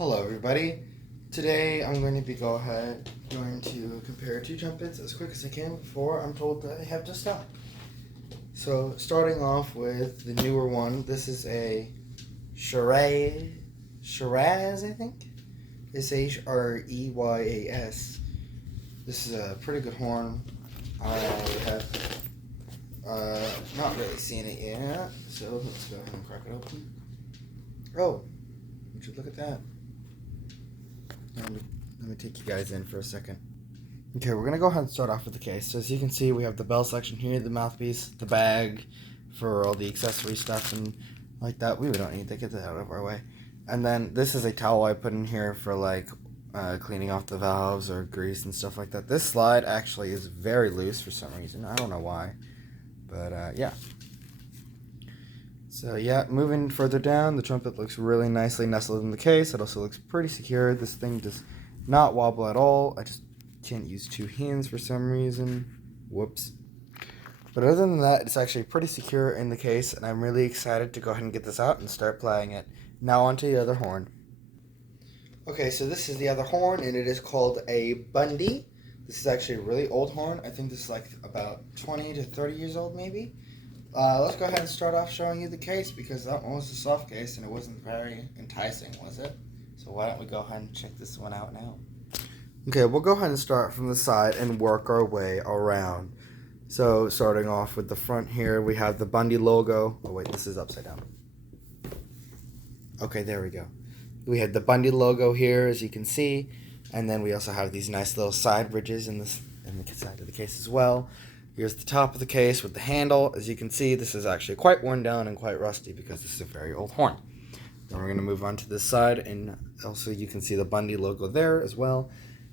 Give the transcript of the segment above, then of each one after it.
Hello everybody. Today I'm going to compare two trumpets as quick as I can before I'm told that I have to stop. So starting off with the newer one, this is a Shiraz, I think? Shreyyas. This is a pretty good horn. I have not really seen it yet, so let's go ahead and crack it open. Oh, would you look at that? Let me take you guys in for a second. Okay, we're going to go ahead and start off with the case. So as you can see, we have the bell section here, the mouthpiece, the bag for all the accessory stuff and like that. We don't need to get that out of our way. And then this is a towel I put in here for cleaning off the valves or grease and stuff like that. This slide actually is very loose for some reason. I don't know why. But yeah. So yeah, moving further down, the trumpet looks really nicely nestled in the case. It also looks pretty secure. This thing does not wobble at all. I just can't use two hands for some reason. Whoops. But other than that, it's actually pretty secure in the case, and I'm really excited to go ahead and get this out and start playing it. Now onto the other horn. Okay, so this is the other horn, and it is called a Bundy. This is actually a really old horn. I think this is about 20 to 30 years old, maybe. Let's go ahead and start off showing you the case, because that one was a soft case and it wasn't very enticing, was it? So why don't we go ahead and check this one out now. Okay, we'll go ahead and start from the side and work our way around. So starting off with the front here, we have the Bundy logo. Oh wait, this is upside down. Okay, there we go. We have the Bundy logo here, as you can see, and then we also have these nice little side ridges in the side of the case as well. Here's the top of the case with the handle. As you can see, this is actually quite worn down and quite rusty because this is a very old horn. Then we're going to move on to this side, and also you can see the Bundy logo there as well.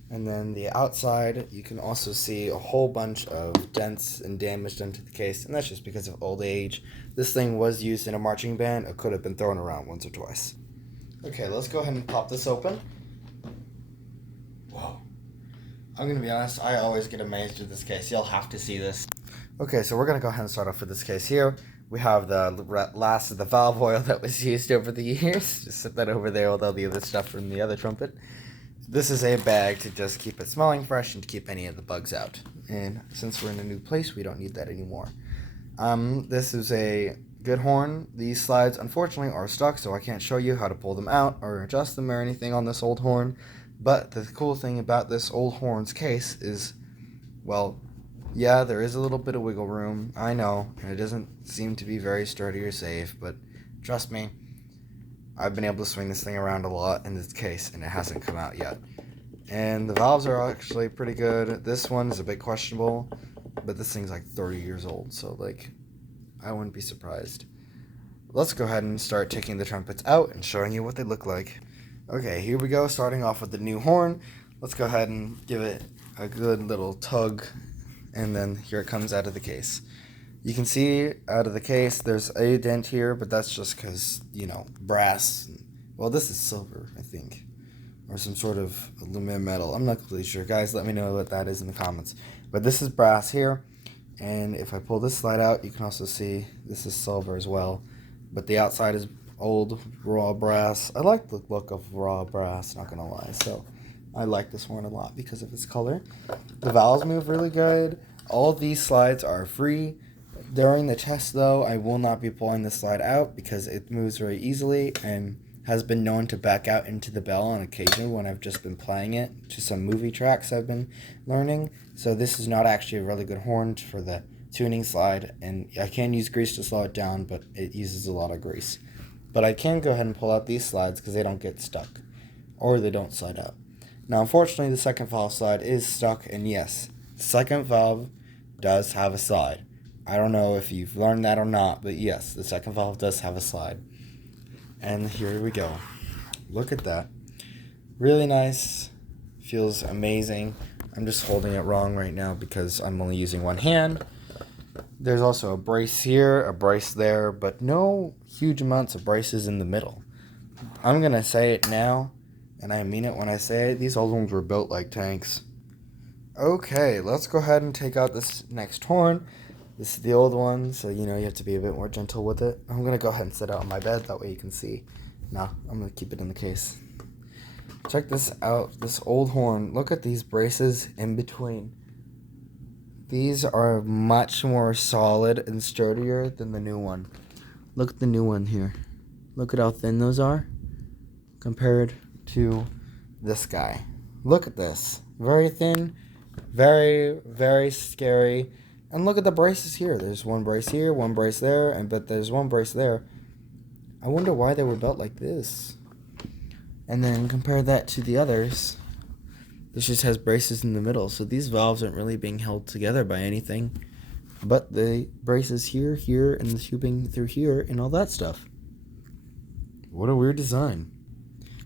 And then the outside, you can also see a whole bunch of dents and damage done to the case, and that's just because of old age. This thing was used in a marching band. It could have been thrown around once or twice. Okay, let's go ahead and pop this open. Whoa. I'm going to be honest, I always get amazed with this case. You'll have to see this. Okay, so we're going to go ahead and start off with this case here. We have the last of the valve oil that was used over the years. Just set that over there with all the other stuff from the other trumpet. This is a bag to just keep it smelling fresh and to keep any of the bugs out. And since we're in a new place, we don't need that anymore. This is a good horn. These slides, unfortunately, are stuck, so I can't show you how to pull them out or adjust them or anything on this old horn. But the cool thing about this old horn's case is, well, yeah, there is a little bit of wiggle room. I know, and it doesn't seem to be very sturdy or safe, but trust me, I've been able to swing this thing around a lot in this case, and it hasn't come out yet. And the valves are actually pretty good. This one is a bit questionable, but this thing's like 30 years old, so I wouldn't be surprised. Let's go ahead and start taking the trumpets out and showing you what they look like. Okay, here we go, starting off with the new horn. Let's go ahead and give it a good little tug, and then here it comes out of the case. You can see out of the case there's a dent here, but that's just because, brass. Well, this is silver, I think, or some sort of aluminum metal. I'm not completely sure. Guys, let me know what that is in the comments. But this is brass here, and if I pull this slide out, you can also see this is silver as well, but the outside is old raw brass. I like the look of raw brass, not gonna lie, so I like this horn a lot because of its color. The valves move really good. All of these slides are free. During the test though, I will not be pulling this slide out because it moves very easily and has been known to back out into the bell on occasion when I've just been playing it to some movie tracks I've been learning. So this is not actually a really good horn for the tuning slide, and I can use grease to slow it down, but it uses a lot of grease. But I can go ahead and pull out these slides because they don't get stuck, or they don't slide out. Now, unfortunately, the second valve slide is stuck, and yes, the second valve does have a slide. I don't know if you've learned that or not, but yes, the second valve does have a slide. And here we go. Look at that. Really nice. Feels amazing. I'm just holding it wrong right now because I'm only using one hand. There's also a brace here, a brace there, but no huge amounts of braces in the middle. I'm going to say it now, and I mean it when I say it. These old ones were built like tanks. Okay, let's go ahead and take out this next horn. This is the old one, so you have to be a bit more gentle with it. I'm going to go ahead and set it on my bed, that way you can see. No, I'm going to keep it in the case. Check this out, this old horn. Look at these braces in between. These are much more solid and sturdier than the new one. Look at the new one here. Look at how thin those are compared to this guy. Look at this. Very thin, very, very scary. And look at the braces here. There's one brace here, one brace there, but there's one brace there. I wonder why they were built like this. And then compare that to the others. This just has braces in the middle, so these valves aren't really being held together by anything but the braces here, here, and the tubing through here, and all that stuff. What a weird design.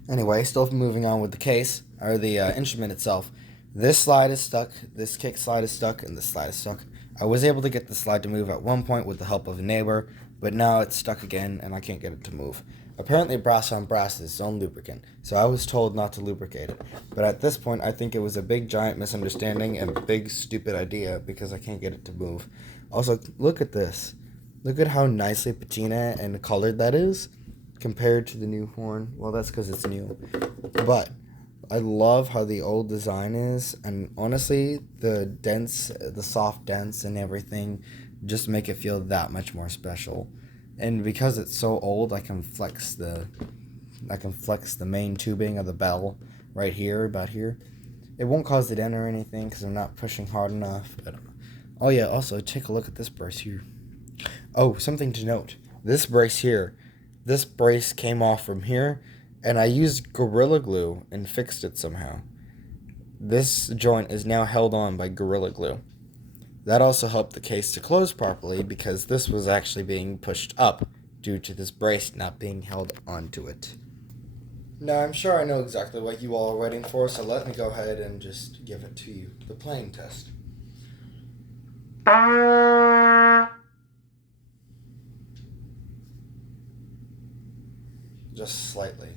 Anyway, still moving on with the case, or the instrument itself. This slide is stuck, this kick slide is stuck, and this slide is stuck. I was able to get the slide to move at one point with the help of a neighbor, but now it's stuck again, and I can't get it to move. Apparently brass on brass is its own lubricant, so I was told not to lubricate it. But at this point, I think it was a big giant misunderstanding and a big stupid idea because I can't get it to move. Also, look at this. Look at how nicely patina and colored that is compared to the new horn. Well, that's because it's new. But I love how the old design is, and honestly, the soft dents and everything just make it feel that much more special. And because it's so old, I can flex the main tubing of the bell right here, about here. It won't cause the dent or anything because I'm not pushing hard enough. But, oh yeah, also take a look at this brace here. Oh, something to note. This brace here, this brace came off from here, and I used Gorilla Glue and fixed it somehow. This joint is now held on by Gorilla Glue. That also helped the case to close properly because this was actually being pushed up due to this brace not being held onto it. Now, I'm sure I know exactly what you all are waiting for, so let me go ahead and just give it to you. The playing test. Just slightly.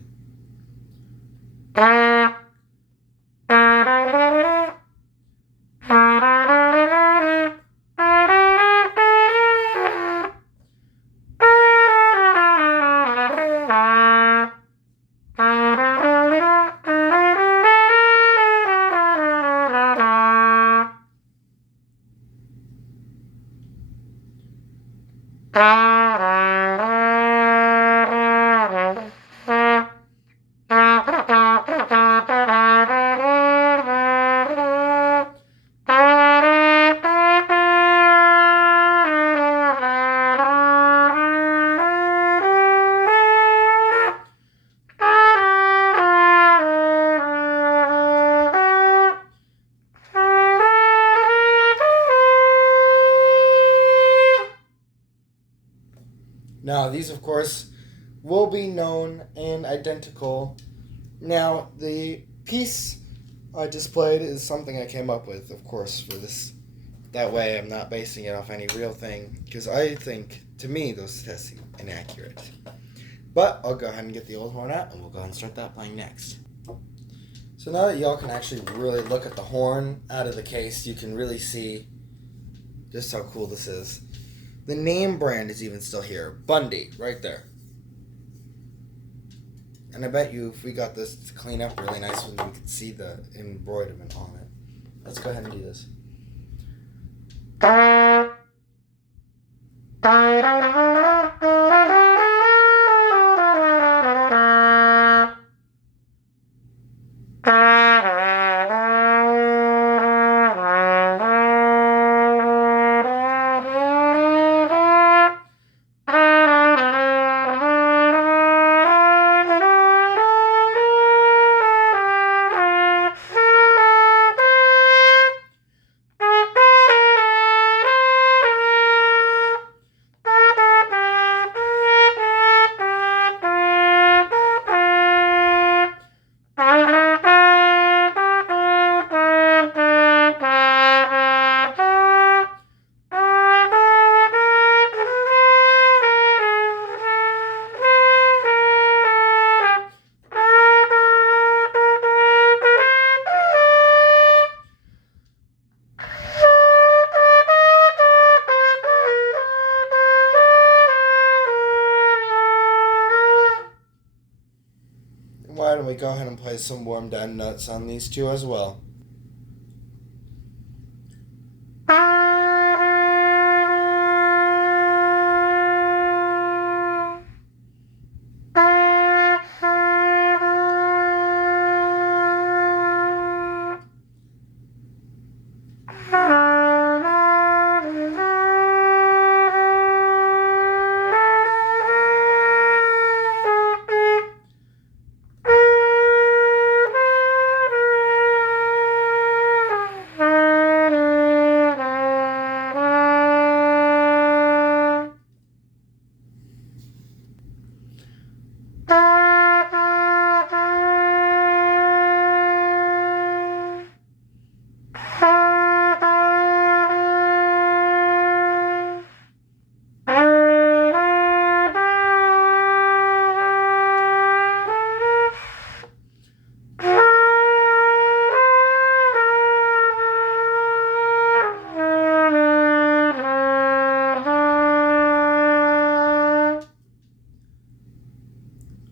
Now, these, of course, will be known and identical. Now, the piece I just played is something I came up with, of course, for this. That way I'm not basing it off any real thing, because I think, to me, those tests seem inaccurate. But I'll go ahead and get the old horn out, and we'll go ahead and start that playing next. So now that y'all can actually really look at the horn out of the case, you can really see just how cool this is. The name brand is even still here. Bundy, right there. And I bet you if we got this to clean up really nice, we could see the embroiderment on it. Let's go ahead and do this. Why don't we go ahead and play some warmed down notes on these two as well.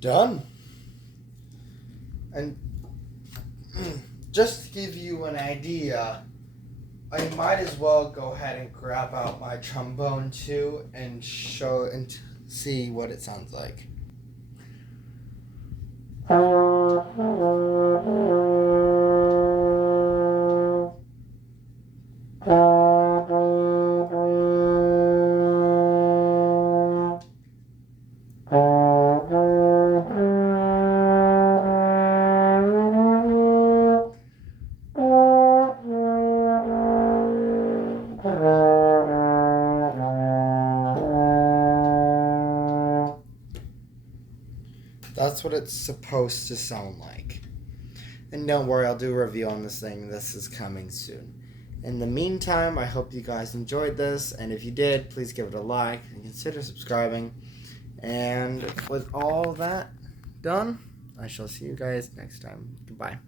Done. And just to give you an idea, I might as well go ahead and grab out my trombone too and show and see what it sounds like. That's what it's supposed to sound like. And don't worry, I'll do a review on this thing. This is coming soon. In the meantime, I hope you guys enjoyed this. And if you did, please give it a like and consider subscribing. And with all that done, I shall see you guys next time. Goodbye.